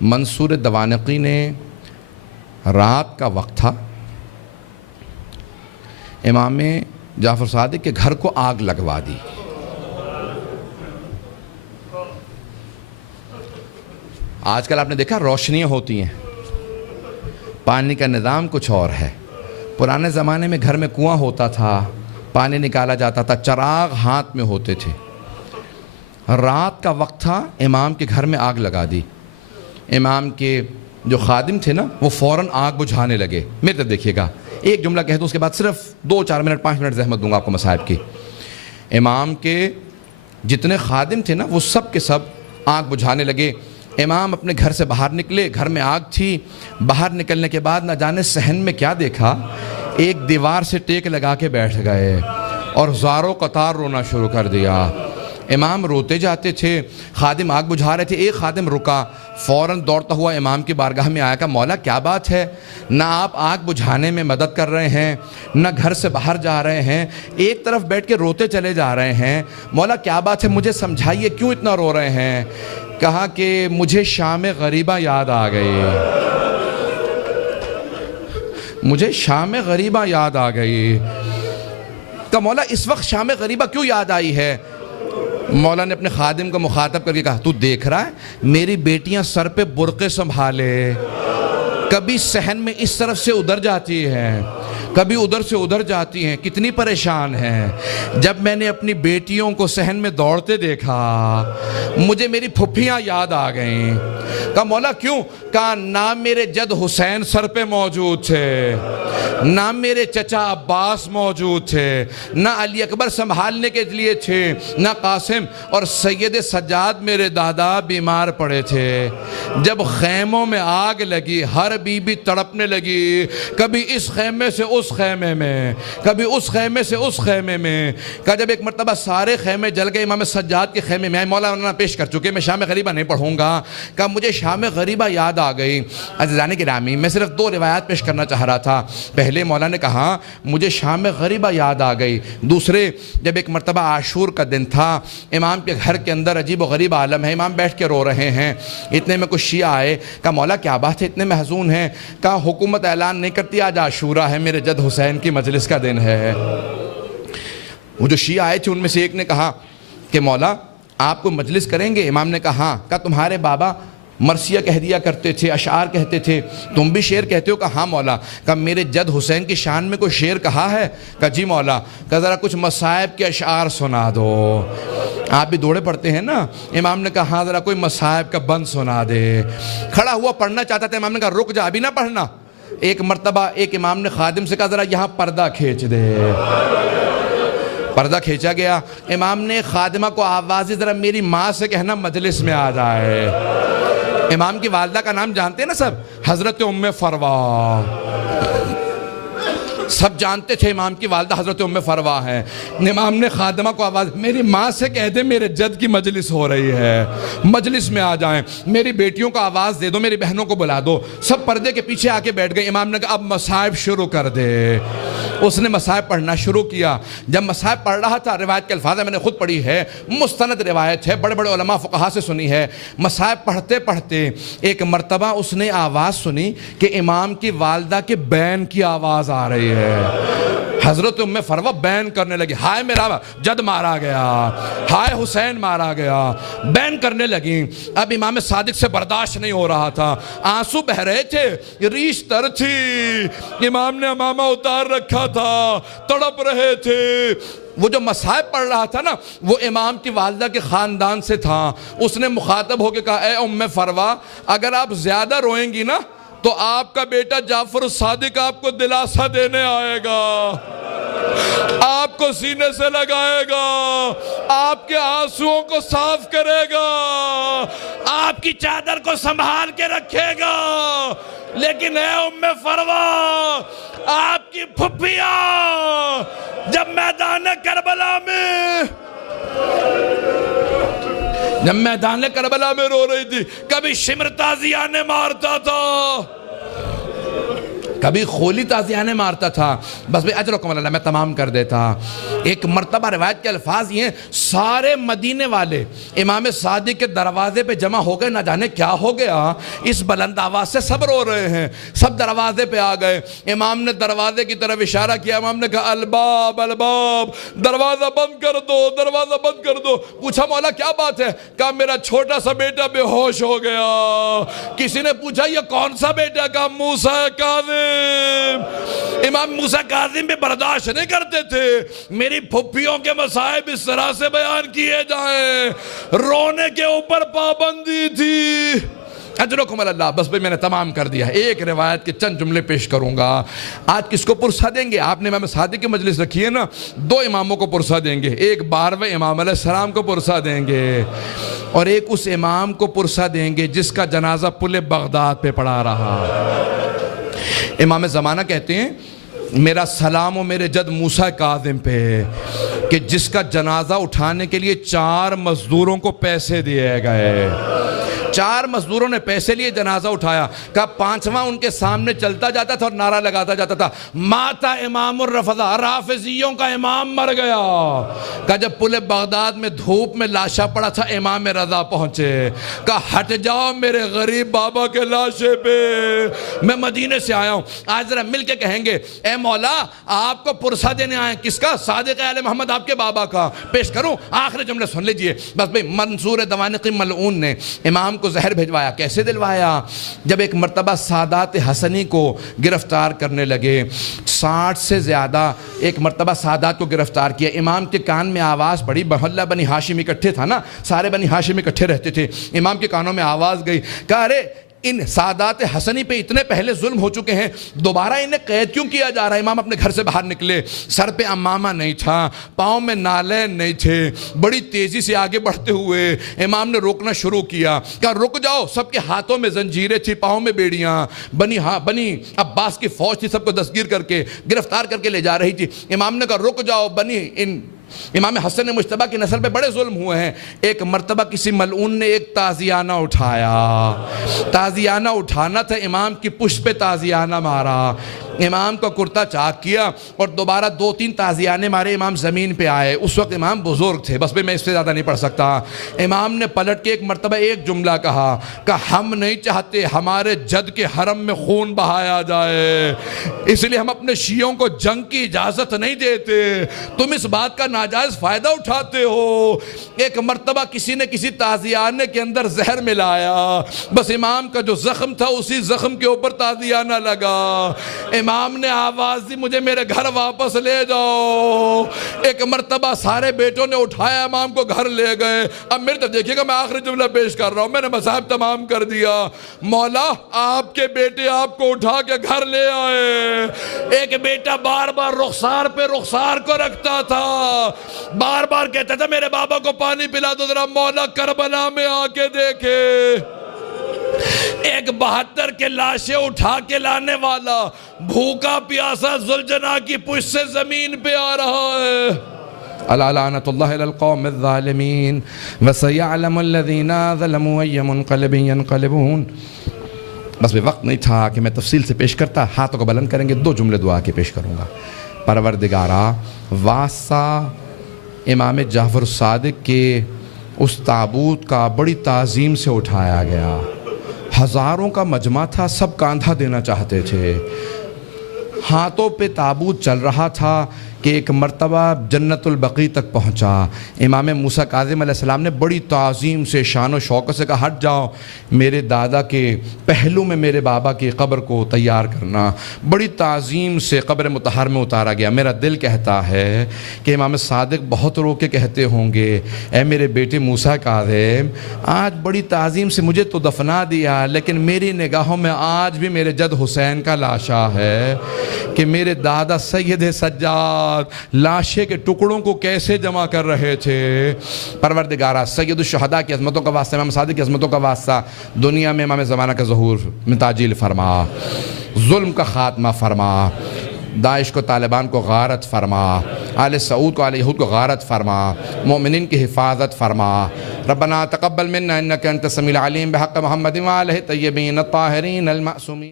منصور دوانقی نے رات کا وقت تھا، امام جعفر صادق کے گھر کو آگ لگوا دی۔ آج کل آپ نے دیکھا روشنیاں ہوتی ہیں، پانی کا نظام کچھ اور ہے۔ پرانے زمانے میں گھر میں کنواں ہوتا تھا، پانی نکالا جاتا تھا، چراغ ہاتھ میں ہوتے تھے۔ رات کا وقت تھا، امام کے گھر میں آگ لگا دی۔ امام کے جو خادم تھے نا وہ فوراً آگ بجھانے لگے۔ میرے طرف دیکھیے گا، ایک جملہ کہہ دوں، اس کے بعد صرف 2-4 منٹ 5 منٹ زحمت دوں گا آپ کو مصائب کی۔ امام کے جتنے خادم تھے نا وہ سب کے سب آگ بجھانے لگے۔ امام اپنے گھر سے باہر نکلے، گھر میں آگ تھی۔ باہر نکلنے کے بعد نہ جانے صحن میں کیا دیکھا، ایک دیوار سے ٹیک لگا کے بیٹھ گئے اور زاروں قطار رونا شروع کر دیا۔ امام روتے جاتے تھے، خادم آگ بجھا رہے تھے۔ ایک خادم رکا، فوراً دوڑتا ہوا امام کی بارگاہ میں آیا کہ مولا کیا بات ہے، نہ آپ آگ بجھانے میں مدد کر رہے ہیں، نہ گھر سے باہر جا رہے ہیں، ایک طرف بیٹھ کے روتے چلے جا رہے ہیں، مولا کیا بات ہے، مجھے سمجھائیے کیوں اتنا رو رہے ہیں۔ کہا کہ مجھے شام غریبہ یاد آ گئی، مجھے شام غریبہ یاد آ گئی۔ کہ مولا اس وقت شام غریبہ کیوں یاد آئی ہے؟ مولا نے اپنے خادم کو مخاطب کر کے کہا، تو دیکھ رہا ہے میری بیٹیاں سر پہ برقعے سنبھالے، کبھی صحن میں اس طرف سے ادھر جاتی ہیں، کبھی ادھر سے ادھر جاتی ہیں، کتنی پریشان ہیں۔ جب میں نے اپنی بیٹیوں کو صحن میں دوڑتے دیکھا مجھے میری پھپھیاں یاد آ گئیں۔ کہا مولا کیوں؟ کہا نہ میرے جد حسین سر پہ موجود تھے، نہ میرے چچا عباس موجود تھے، نہ علی اکبر سنبھالنے کے لیے تھے، نہ قاسم، اور سید سجاد میرے دادا بیمار پڑے تھے۔ جب خیموں میں آگ لگی ہر بی بی تڑپنے لگی، کبھی اس خیمے سے اس خیمے میں، کبھی اس خیمے سے اس خیمے میں۔ کہا جب ایک مرتبہ سارے خیمے جل گئے، امام سجاد کے خیمے میں آئے، مولانا پیش کر چکے، میں شام غریبہ نہیں پڑھوں گا۔ کہا مجھے شام غریبہ یاد آ گئی۔ عزیزان گرامی، میں صرف 2 روایات پیش کرنا چاہ رہا تھا۔ پہلے مولا نے کہا مجھے شام غریبہ یاد آ گئی۔ دوسرے، جب ایک مرتبہ عاشور کا دن تھا، امام کے گھر کے اندر عجیب و غریب عالم ہے، امام بیٹھ کے رو رہے ہیں۔ اتنے میں کچھ شیعہ آئے، کہا مولا کیا بات ہے اتنے محزون ہیں؟ کہا حکومت اعلان نہیں کرتی آج عاشورہ ہے، میرے جد حسین کی مجلس کا دن ہے۔ وہ جو شیعہ آئے تھے ان میں سے ایک نے کہا کہ مولا آپ کو مجلس کریں گے؟ امام نے کہا ہاں۔ کہا تمہارے بابا مرثیہ کہہ دیا کرتے تھے، اشعار کہتے تھے، تم بھی شعر کہتے ہو؟ کہا ہاں مولا۔ کہا میرے جد حسین کی شان میں کوئی شعر کہا ہے؟ کہا جی مولا۔ کہا ذرا کچھ مصائب کے اشعار سنا دو، آپ بھی دوڑے پڑتے ہیں نا۔ امام نے کہا ہاں ذرا کوئی مصائب کا بند سنا دے۔ کھڑا ہوا پڑھنا چاہتا تھا، امام نے کہا رک جا، ابھی نہ پڑھنا۔ ایک مرتبہ ایک امام نے خادم سے کہا ذرا یہاں پردہ کھینچ دے۔ پردہ کھینچا گیا۔ امام نے خادمہ کو آوازی ذرا میری ماں سے کہنا مجلس میں آ جائے۔ امام کی والدہ کا نام جانتے ہیں نا سب، حضرت ام فروا، سب جانتے تھے امام کی والدہ حضرت ام فروا ہیں۔ امام نے خادمہ کو آواز، میری ماں سے کہہ دے میرے جد کی مجلس ہو رہی ہے، مجلس میں آ جائیں، میری بیٹیوں کو آواز دے دو، میری بہنوں کو بلا دو۔ سب پردے کے پیچھے آ کے بیٹھ گئے۔ امام نے کہا اب مصائب شروع کر دے۔ اس نے مصائب پڑھنا شروع کیا۔ جب مصائب پڑھ رہا تھا، روایت کے الفاظ میں نے خود پڑھی ہے، مستند روایت ہے، بڑے بڑے علماء فقہا سے سنی ہے۔ مصائب پڑھتے پڑھتے ایک مرتبہ اس نے آواز سنی کہ امام کی والدہ کے بین کی آواز آ رہی ہے۔ حضرت ام فروا بین کرنے لگی، ہائے میرا جد مارا گیا، ہائے حسین مارا گیا، بین کرنے لگی۔ اب امام صادق سے برداشت نہیں ہو رہا تھا، آنسو بہ رہے تھے، ریش تر تھی، امام نے امامہ اتار رکھا تھا، تڑپ رہے تھے۔ وہ جو مصائب پڑھ رہا تھا نا وہ امام کی والدہ کے خاندان سے تھا۔ اس نے مخاطب ہو کے کہا اے ام فروا، اگر آپ زیادہ روئیں گی نا تو آپ کا بیٹا جعفر صادق آپ کو دلاسا دینے آئے گا، آپ کو سینے سے لگائے گا، آپ کے آنسوؤں کو صاف کرے گا، آپ کی چادر کو سنبھال کے رکھے گا۔ لیکن اے ام فروا، آپ کی پھپھیاں جب میدان کربلا میں رو رہی تھی، کبھی شمر تازیانے مارتا تھا، کبھی خولی تازیانے مارتا تھا. بس بھئی اجرکم اللہ، میں تمام کر دیتا. ایک مرتبہ روایت کے الفاظ یہ ہیں، سارے مدینے والے امام صادق کے دروازے پہ جمع ہو گئے. نہ جانے کیا ہو گیا، اس بلند آواز سے سب رو رہے ہیں. سب دروازے پہ آ گئے. امام نے دروازے کی طرف اشارہ کیا. امام نے کہا الباب الباب، دروازہ بند کر دو، دروازہ بند کر دو. پوچھا مولا کیا بات ہے؟ کہا میرا چھوٹا سا بیٹا بے ہوش ہو گیا. کسی نے پوچھا یہ کون سا بیٹا؟ کہا موسیٰ کاظم. امام موسیٰ کاظم بھی برداشت نہیں کرتے تھے میری پھپھیوں کے مصائب اس طرح سے بیان کیے جائیں. رونے کے اوپر پابندی تھی. اجرکم اللہ. بس بھئی میں نے تمام کر دیا. ایک روایت کے چند جملے پیش کروں گا. آج کس کو پرسہ دیں گے؟ آپ نے امام صادق کی مجلس رکھی ہے نا، دو اماموں کو پرسہ دیں گے. ایک 12ویں امام علیہ السلام کو پرسہ دیں گے، اور ایک اس امام کو پرسہ دیں گے جس کا جنازہ پل بغداد پہ پڑا رہا. امام زمانہ کہتے ہیں میرا سلام و میرے جد موسیٰ کاظم پہ، کہ جس کا جنازہ اٹھانے کے لیے 4 مزدوروں کو پیسے دیے گئے. 4 مزدوروں نے پیسے لیے، جنازہ اٹھایا. کہا 5واں ان کے سامنے چلتا جاتا تھا اور نعرہ لگاتا جاتا تھا ماتا امام الرفضہ، رافضیوں کا امام مر گیا. کہا جب پل بغداد میں دھوپ میں لاشا پڑا تھا امام رضا پہنچے. کہا ہٹ جاؤ میرے غریب بابا کے لاشے پہ، میں مدینے سے آیا ہوں. آج ذرا مل کے کہیں گے اے مولا آپ کو پرسہ دینے آئے. کس کا؟ صادق آل محمد آپ کے بابا کا. پیش کروں؟ آخری جملے سن لیجئے. بس بھئی منصور دوانقی ملعون نے امام کو زہر بھیجوایا. کیسے دلوایا؟ جب ایک مرتبہ سادات حسنی کو گرفتار کرنے لگے، 60 سے زیادہ ایک مرتبہ سادات کو گرفتار کیا. امام کے کان میں آواز پڑی. محلہ بنی ہاشم اکٹھے تھا نا، سارے بنی ہاشم اکٹھے رہتے تھے. امام کے کانوں میں آواز گئی. کہا ارے ان سادات حسنی پہ اتنے پہلے ظلم ہو چکے ہیں، دوبارہ انہیں قید کیوں کیا جا رہا ہے؟ امام اپنے گھر سے باہر نکلے. سر پہ امامہ نہیں تھا، پاؤں میں نالین نہیں تھے. بڑی تیزی سے آگے بڑھتے ہوئے امام نے روکنا شروع کیا. کہا رک جاؤ. سب کے ہاتھوں میں زنجیریں تھی، پاؤں میں بیڑیاں. بنی عباس کی فوج تھی، سب کو دستگیر کر کے گرفتار کر کے لے جا رہی تھی. امام نے کہا رک جاؤ. امام حسن مجتبیٰ کی نسل پہ بڑے ظلم ہوئے ہیں. ایک مرتبہ کسی ملعون نے ایک تازیانہ اٹھایا. تازیانہ اٹھانا تھا، امام کی پشت پہ تازیانہ مارا. امام کا کرتا چاک کیا اور دوبارہ 2-3 تازیانے مارے. امام زمین پہ آئے. اس وقت امام بزرگ تھے. بس میں اس سے زیادہ نہیں پڑھ سکتا. امام نے پلٹ کے ایک مرتبہ ایک جملہ کہا کہ ہم نہیں چاہتے ہمارے جد کے حرم میں خون بہایا جائے، اس لیے ہم اپنے شیعوں کو جنگ کی اجازت نہیں دیتے. تم اس بات کا ناجائز فائدہ اٹھاتے ہو. ایک مرتبہ کسی نے کسی تازیانے کے اندر زہر ملایا. بس امام کا جو زخم تھا اسی زخم کے اوپر تازیانہ لگا. امام نے آواز دی مجھے میرے گھر واپس لے جاؤ. ایک مرتبہ سارے بیٹوں نے اٹھایا، امام کو گھر لے گئے. اب میرے طرف دیکھیے گا، میں آخری جملہ پیش کر رہا ہوں. میں نے مصائب تمام کر دیا. مولا آپ کے بیٹے آپ کو اٹھا کے گھر لے آئے. ایک بیٹا بار بار رخسار پہ رخسار کو رکھتا تھا، بار بار کہتا تھا میرے بابا کو پانی پلا دو ذرا، مولا کربلا میں آ کے دیکھے. ایک 72 کے لاشیں اٹھا کے لانے والا بھوکا پیاسا ذوالجناح کی پشت سے زمین پہ آ رہا ہے. الا لعنت اللہ علی القوم الظالمین وسیعلم الذین ظلموا ای منقلب ینقلبون. بس بھی وقت نہیں تھا کہ میں تفصیل سے پیش کرتا. ہاتھوں کو بلند کریں گے، 2 جملے دعا کے پیش کروں گا. پروردگارا، واسطہ امام جعفر الصادق کے اس تابوت کا بڑی تعظیم سے اٹھایا گیا. ہزاروں کا مجمع تھا، سب کاندھا دینا چاہتے تھے. ہاتھوں پہ تابوت چل رہا تھا کہ ایک مرتبہ جنت البقیع تک پہنچا. امام موسیٰ کاظم علیہ السلام نے بڑی تعظیم سے شان و شوکت سے کہا ہٹ جاؤ، میرے دادا کے پہلو میں میرے بابا کی قبر کو تیار کرنا. بڑی تعظیم سے قبر مطہر میں اتارا گیا. میرا دل کہتا ہے کہ امام صادق بہت رو کے کہتے ہوں گے اے میرے بیٹے موسیٰ کاظم، آج بڑی تعظیم سے مجھے تو دفنا دیا، لیکن میری نگاہوں میں آج بھی میرے جد حسین کا لاشا ہے کہ میرے دادا سید سجاد لاشے کے ٹکڑوں کو کیسے جمع کر رہے تھے. پروردگارہ، سید الشہداء کی عظمتوں کا واسطہ، امام صادق کی عظمتوں کا واسطہ، دنیا میں امام زمانہ کا ظہور میں تعجیل فرما، ظلم کا خاتمہ فرما، داعش کو طالبان کو غارت فرما، آل سعود کو آل یہود کو غارت فرما، مومنین کی حفاظت فرما. ربنا تقبل منا انک انت السمیع العلیم بحق محمد وآلہ الطیبین الطاہرین المعصومین.